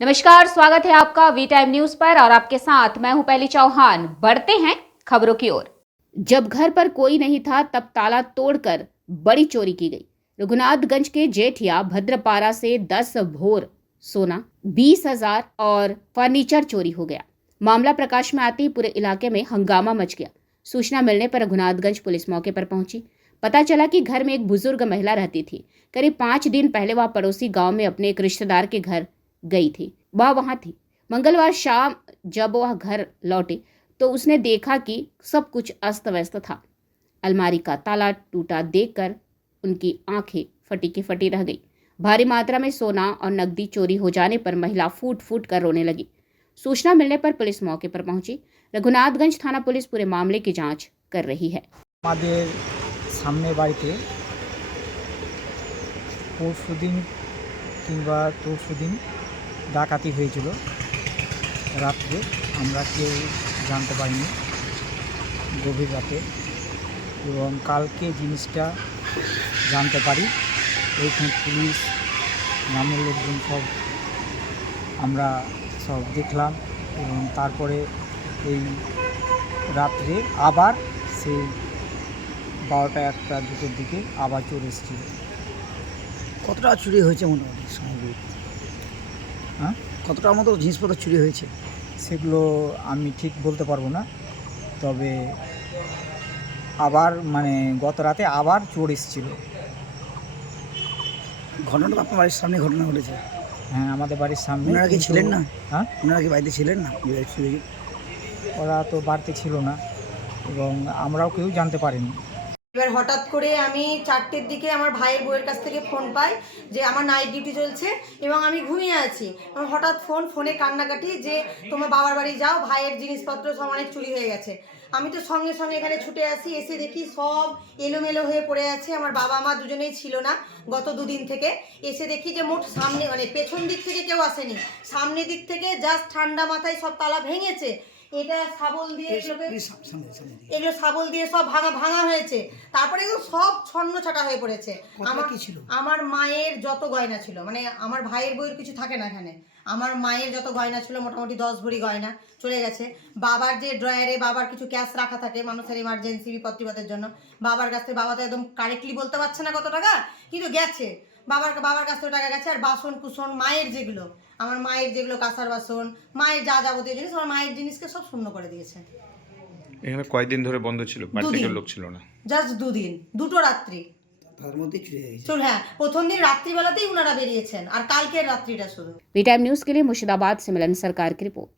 नमस्कार, स्वागत है आपका वी टाइम न्यूज पर और आपके साथ मैं हूं पहली चौहान। बढ़ते हैं खबरों की ओर। जब घर पर कोई नहीं था तब ताला तोड़कर बड़ी चोरी की गई। रघुनाथगंज के जेठिया भद्रपारा से 10 भोर सोना, 20,000 और फर्नीचर चोरी हो गया। मामला प्रकाश में आते ही पूरे इलाके में हंगामा मच गया। सूचना मिलने पर रघुनाथगंज पुलिस मौके पर पहुंची। पता चला कि घर में एक बुजुर्ग महिला रहती थी। करीब 5 दिन पहले वह पड़ोसी गांव में अपने एक रिश्तेदार के घर गई थी। वह वहां थी। मंगलवार शाम जब वह घर लौटे तो उसने देखा कि सब कुछ अस्त व्यस्त था। अलमारी का ताला टूटा देखकर उनकी आंखें फटी की फटी रह गई। भारी मात्रा में सोना और नकदी चोरी हो जाने पर महिला फूट फूट कर रोने लगी। सूचना मिलने पर पुलिस मौके पर पहुंची। रघुनाथगंज थाना पुलिस पूरे मामले की जांच कर रही है। আমাদের সামনে বাড়িতে পরশুদিন কিংবা তরশুদিন ডাকাতি হয়েছিল রাত্রে। আমরা কেউ জানতে পারিনি গভীর রাতে, এবং কালকে জিনিসটা জানতে পারি। এইখানে পুলিশ গ্রামের লোকজন সব আমরা সব দেখলাম, এবং তারপরে এই রাত্রে আবার সেই 12টা 1টা 2টোর দিকে আবার চোর এসেছিল। কতটা চুরি হয়েছে মোটামুটি সামগ্রিক? হ্যাঁ, কতটার মতো জিনিসপত্র চুরি হয়েছে? সেগুলো আমি ঠিক বলতে পারবো না, তবে আবার গত রাতে আবার চোর এসেছিল। ঘটনাটা আপনার বাড়ির সামনে ঘটনা ঘটেছে? হ্যাঁ, আমাদের বাড়ির সামনে। ওনারা কি ছিলেন না? হ্যাঁ, ওনারা কি বাড়িতে ছিলেন না? চুরি ওরা তো বাড়িতে ছিল না, এবং আমরাও কেউ জানতে পারিনি। এবার হঠাৎ করে আমি 4টের দিকে আমার ভাইয়ের বউয়ের কাছ থেকে ফোন পাই যে আমার নাইট ডিউটি চলছে এবং আমি ঘুমিয়ে আছি। আমার হঠাৎ ফোনে কান্নাকাটি যে তোমার বাবার বাড়ি যাও, ভাইয়ের জিনিসপত্র সব অনেক চুরি হয়ে গেছে। আমি তো সঙ্গে সঙ্গে এখানে ছুটে আসি, এসে দেখি সব এলোমেলো হয়ে পড়ে আছে। আমার বাবা মা দুজনেই ছিল না গত 2 দিন থেকে। এসে দেখি যে মোট সামনে পেছন দিক থেকে কেউ আসেনি, সামনের দিক থেকে জাস্ট ঠান্ডা মাথায় সব তালা ভেঙেছে। এটা শাবল দিয়ে এগুলো শাবল দিয়ে সব ভাঙা হয়েছে। তারপরে এগুলো সব ছন্ন ছাটা হয়ে পড়েছে। আমার মায়ের যত গয়না ছিল, আমার ভাইয়ের বইয়ের কিছু থাকে না এখানে, আমার মায়ের যত গয়না ছিল মোটামুটি 10 ভরি গয়না চলে গেছে। বাবার যে ড্রয়ারে বাবার কিছু ক্যাশ রাখা থাকে মানুষের ইমার্জেন্সি বিপত্তিপদের জন্য, বাবার কাছ থেকে, বাবা তো একদম কারেক্টলি বলতে পারছে না কত টাকা, কিন্তু গেছে বাবার কাছ থেকে টাকা গেছে। আর বাসন কুসন মায়ের যেগুলো, আমার মায়ের যেগুলো কাঁসার বাসন, মায়ের যা যাবতীয় জিনিস, আমার মায়ের জিনিসকে সব শূন্য করে দিয়েছে। এখানে কয়দিন ধরে বন্ধ ছিল? বাড়িতে লোক ছিল না? জাস্ট 2 দিন, 2টো রাত্রি। তার মধ্যে চুরি হয়েছে? হ্যাঁ, প্রথম দিন রাত্রিবেলাতেই উনারা বেরিয়েছেন, আর কালকের রাত্রিটা শুধু। वी टाइम न्यूज के लिए मुर्शिदाबाद से मिलन सरकार की रिपोर्ट।